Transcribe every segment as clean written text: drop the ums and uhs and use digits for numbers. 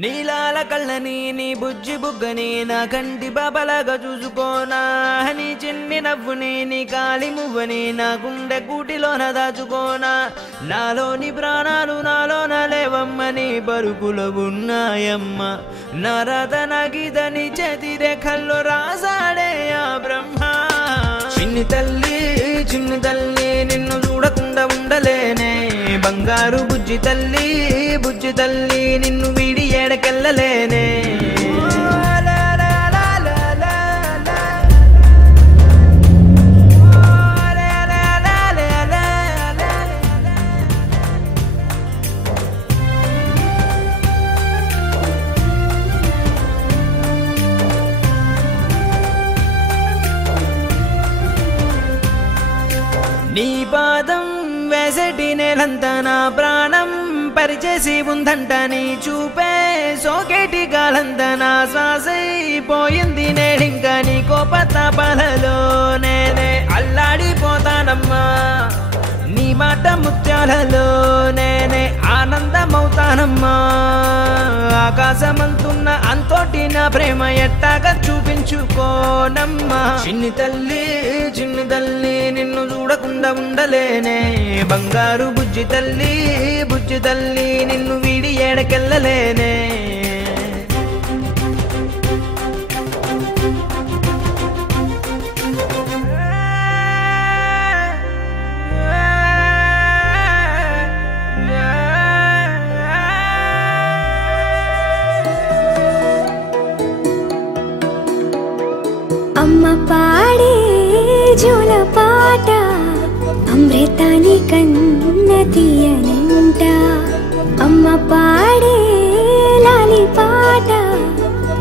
నీలాల కళ్ళని నీ బుజ్జి బుగ్గని నా కంటి బాబలాగా చూసుకోనా నీ చిన్ని నవ్వుని నీ కాలి మువ్వని నా గుండె కూటిలోన దాచుకోనా నాలోని ప్రాణాలు నాలోన లేవమ్మని బరుకులో ఉన్నాయమ్మ నా రాత నా గీతని చేతి రేఖల్లో రాసాడే ఆ బ్రహ్మ చిన్ని తల్లి నిన్ను చూడకుండా ఉండలేనే బంగారు బుజ్జి తల్లి నిన్ను వీడి ఏడకెళ్ళలేనే నీ పాదం వేసటి నేలంతా నా ప్రాణం పరిచేసి ఉందంట నీ చూపే సోకేటి గాలంతా నా శ్వాసైపోయింది నేడింకా నీ కోపతాపాలలో నేనే అల్లాడిపోతానమ్మా నీ మాట ముత్యాలలో నేనే ఆనందమవుతానమ్మా ఆకాశమంతున్న అంతోటి నా ప్రేమ ఎట్టాగా చూపించుకోనమ్మా చిన్ని తల్లి నిన్ను చూడకుండా ఉండలేనే బంగారు బుజ్జి తల్లి నిన్ను వీడి ఏడకెళ్ళలేనే అమ్మ పాడే జోల పాట అమృతాని కన్న తీయనంట అమ్మ పాడే లాలి పాట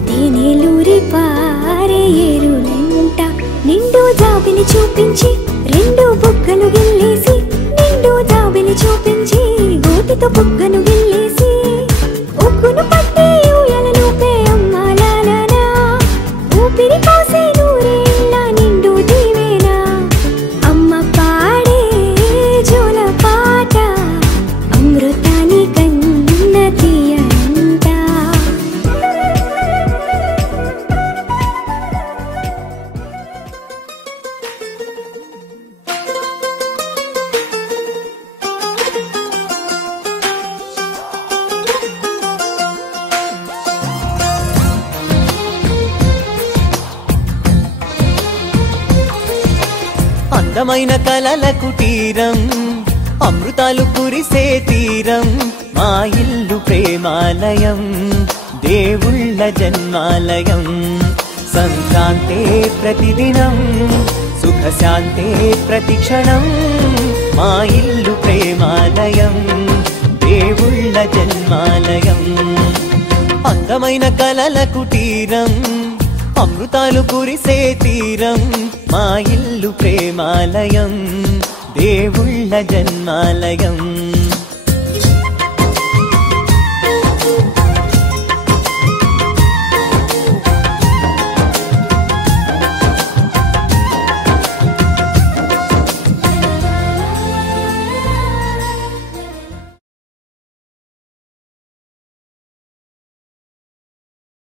తేనెలూరి పారే ఏరునంట నిండు జాబిలి చూపించి రెండు బుగ్గలు గిల్లేసి నిండు జాబిలి చూపించి గోటితో బుగ్గను గిల్లేసి ఉక్కును పట్టి ఊయలను పే అమ్మ లాలనా ఊపిరి పోసే నూరేళ్ళ నిండు దీవేనా అమ్మ పాడే జోల పాట అమృతాని కన్న తీయంట అందమైన కలల కుటీరం అమృతాలు కురిసే తీరం మా ఇల్లు ప్రేమాలయం దేవుళ్ళ జన్మాలయం సంక్రాంతే ప్రతిదినం సుఖశాంతే ప్రతిక్షణం మా ఇల్లు ప్రేమాలయం దేవుళ్ళ జన్మాలయం అందమైన కలల కుటీరం అమృతాలు కురిసే తీరం మా ఇల్లు ప్రేమాలయం దేవుళ్ళ జన్మాలయం